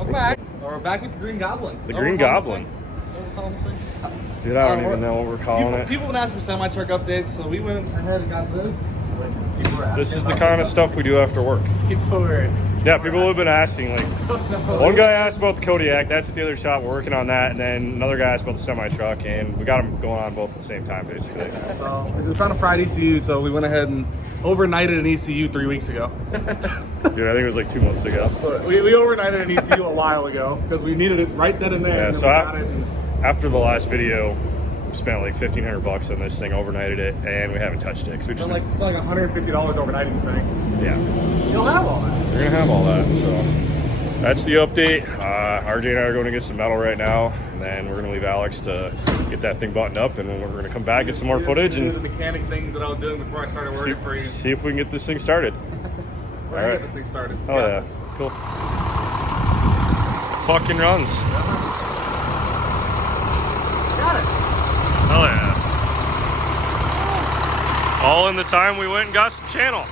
Welcome back. We're back with the Green Goblin. The Green Goblin. Dude, I don't even know what we're calling it. People have been asking for semi-truck updates, so we went ahead and got this. This is the kind of stuff we do after work. People have been asking. Like, one guy asked about the Kodiak. That's at the other shop. We're working on that. And then another guy asked about the semi-truck, and we got them going on both at the same time, basically. So we were trying to fry an ECU, so we went ahead and overnighted an ECU 3 weeks ago. Dude, I think it was like 2 months ago. We overnighted an ECU a while ago because we needed it right then and there. Yeah, so after the last video, we spent like $1,500 on this thing, overnighted it, and we haven't touched it. It's like $150 overnighting the thing. Yeah. You'll have all that. We're gonna have all that. So that's the update. RJ and I are going to get some metal right now, and then we're gonna leave Alex to get that thing buttoned up, and we're gonna come back, get some more footage, and do the mechanic things that I was doing before I started working for you. See if we can get this thing started. We're gonna get this thing started. Oh yeah, cool. Fucking runs. Got it. Oh yeah. All in the time we went and got some channel.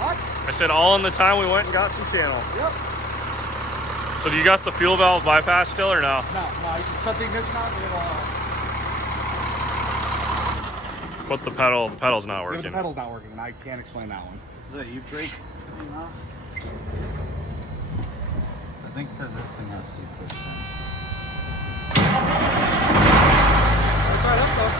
What? I said all in the time we went and got some channel. Yep. So do you got the fuel valve bypass still or no? No, you can shut the ignition on and it'll Put the pedal's not working. The pedal's not working, and I can't explain that one. Is that you, Drake? I think because this thing has to be pushed in. It's right up though.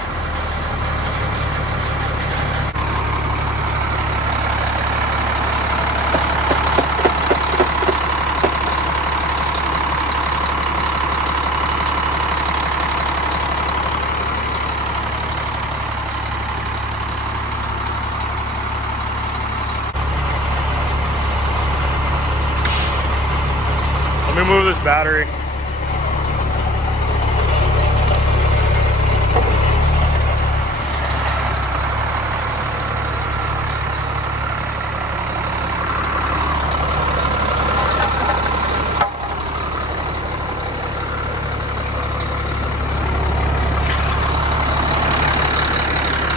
Let me move this battery.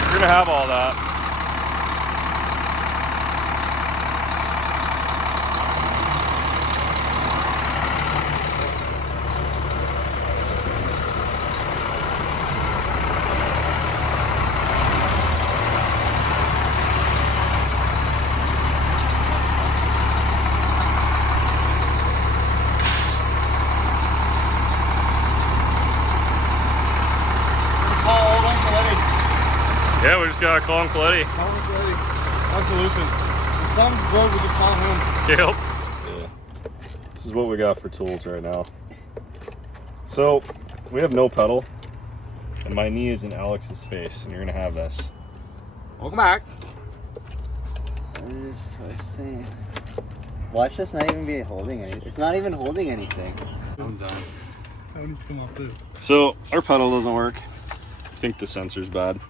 You're gonna have all that. Yeah, we just gotta call him Coletti. Call him Coletti. No solution. If something's broke, we just call him. Yep. Yeah. This is what we got for tools right now. So, we have no pedal, and my knee is in Alex's face, and you're gonna have this. Welcome back. It is twisting. Watch this not even be holding anything. It's not even holding anything. I'm done. That needs to come off too. So, our pedal doesn't work. I think the sensor's bad.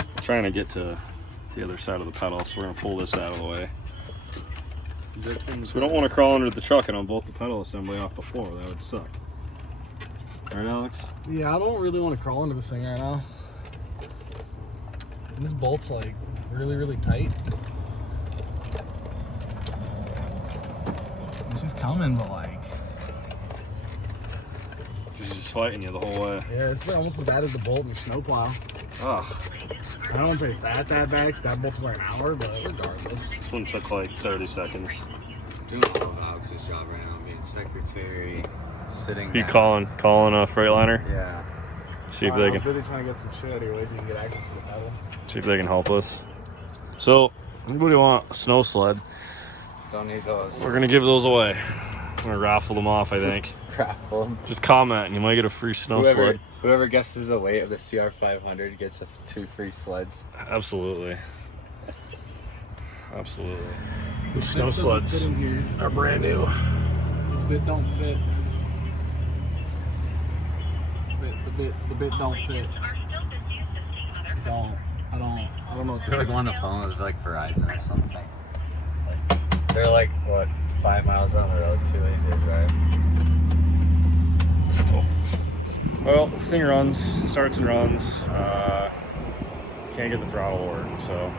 I'm trying to get to the other side of the pedal, so we're gonna pull this out of the way. So we don't want to crawl under the truck and unbolt the pedal assembly off the floor. That would suck. Right, Alex? Yeah, I don't really want to crawl into this thing right now. And this bolt's like really, really tight. She's coming, but like... She's just fighting you the whole way. Yeah, this is almost as bad as the bolt in your snowplow. Ugh. I don't want to say it's that bad, because that bolt's like an hour, but regardless. This one took like 30 seconds. Doing all of Alex's job right now, being secretary, sitting You down. calling a Freightliner? Yeah. See if I they was can busy trying to get some shit out of your way so you can get access to the pedal. see if they can help us. So, anybody want a snow sled? Don't need those. We're gonna give those away. I'm gonna raffle them off, I think. Raffle. Just comment and you might get a free snow sled. Whoever guesses the weight of the CR500 gets 2 free sleds. Absolutely. Absolutely. The This snow bit doesn't sleds fit in here. are brand new. This bit don't fit. The bit don't fit. I don't know what I feel like I'm on the phone with like Verizon or something. They're like, what, 5 miles down the road, too lazy to drive. Cool. Well, this thing runs, starts and runs. Can't get the throttle to work, so.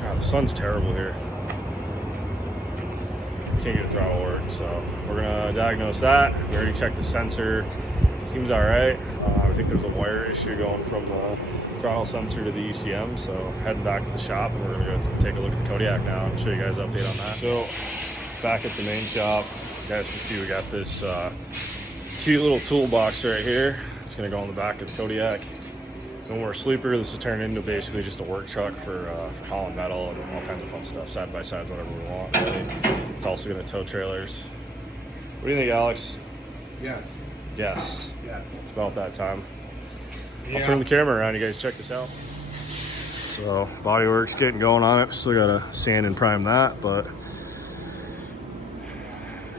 God, the sun's terrible here. can't get a throttle work. So we're gonna diagnose that. We already checked the sensor. Seems all right. I think there's a wire issue going from the throttle sensor to the ECM. So heading back to the shop, and we're gonna go take a look at the Kodiak now and show you guys an update on that. So back at the main shop, you guys can see we got this cute little toolbox right here. It's gonna go on the back of the Kodiak. No more sleeper. This is turned into basically just a work truck for hauling metal and all kinds of fun stuff, side by sides, whatever we want. Really. It's also going to tow trailers. What do you think, Alex? Yes. Yes. Yes. It's about that time. Yeah. I'll turn the camera around. You guys check this out. So bodywork's getting going on it. Still got to sand and prime that, but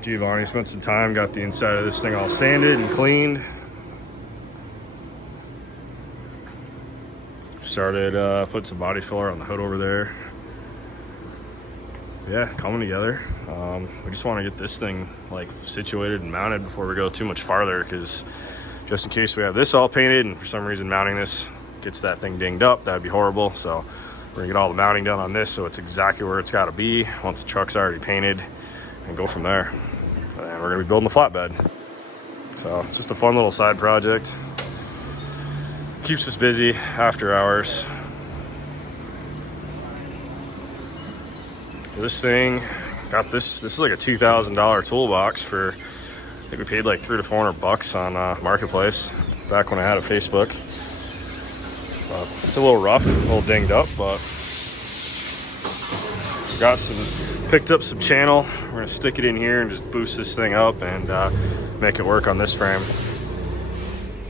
Giovanni spent some time, got the inside of this thing all sanded and cleaned. Started putting some body filler on the hood over there. Yeah, coming together. We just want to get this thing like situated and mounted before we go too much farther, because just in case we have this all painted and for some reason mounting this gets that thing dinged up, that'd be horrible. So we're gonna get all the mounting done on this so it's exactly where it's got to be once the truck's already painted, and go from there. And we're gonna be building the flatbed. So it's just a fun little side project. Keeps us busy after hours. This thing got this is like a $2,000 toolbox for, I think we paid like $300 to $400 on Marketplace back when I had a Facebook. It's a little rough, a little dinged up, but picked up some channel. We're gonna stick it in here and just boost this thing up and make it work on this frame.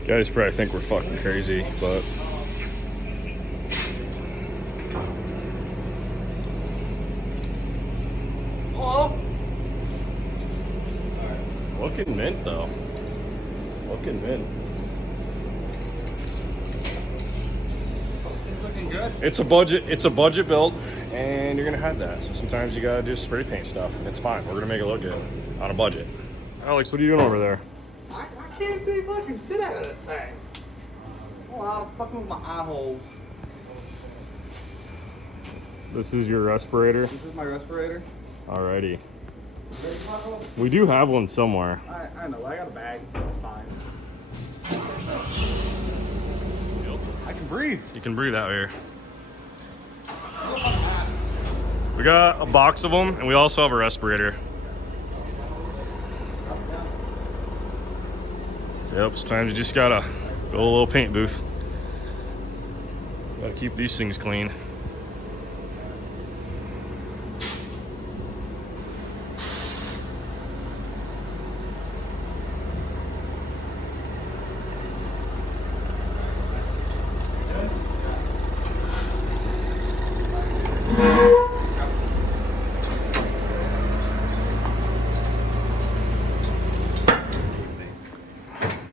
You guys probably think we're fucking crazy, but Hello? looking mint though. Looking mint. It's looking good. It's a budget build, and you're gonna have that. So sometimes you gotta just spray paint stuff, and it's fine. We're gonna make it look good on a budget. Alex, what are you doing over there? I can't see fucking shit out of this thing. Oh, I'm fucking with my eye holes. This is your respirator. This is my respirator. Alrighty. There's my hole. We do have one somewhere. I know, I got a bag. It's fine. I can breathe. You can breathe out here. We got a box of them, and we also have a respirator. Yep, sometimes you just gotta build a little paint booth. Gotta keep these things clean.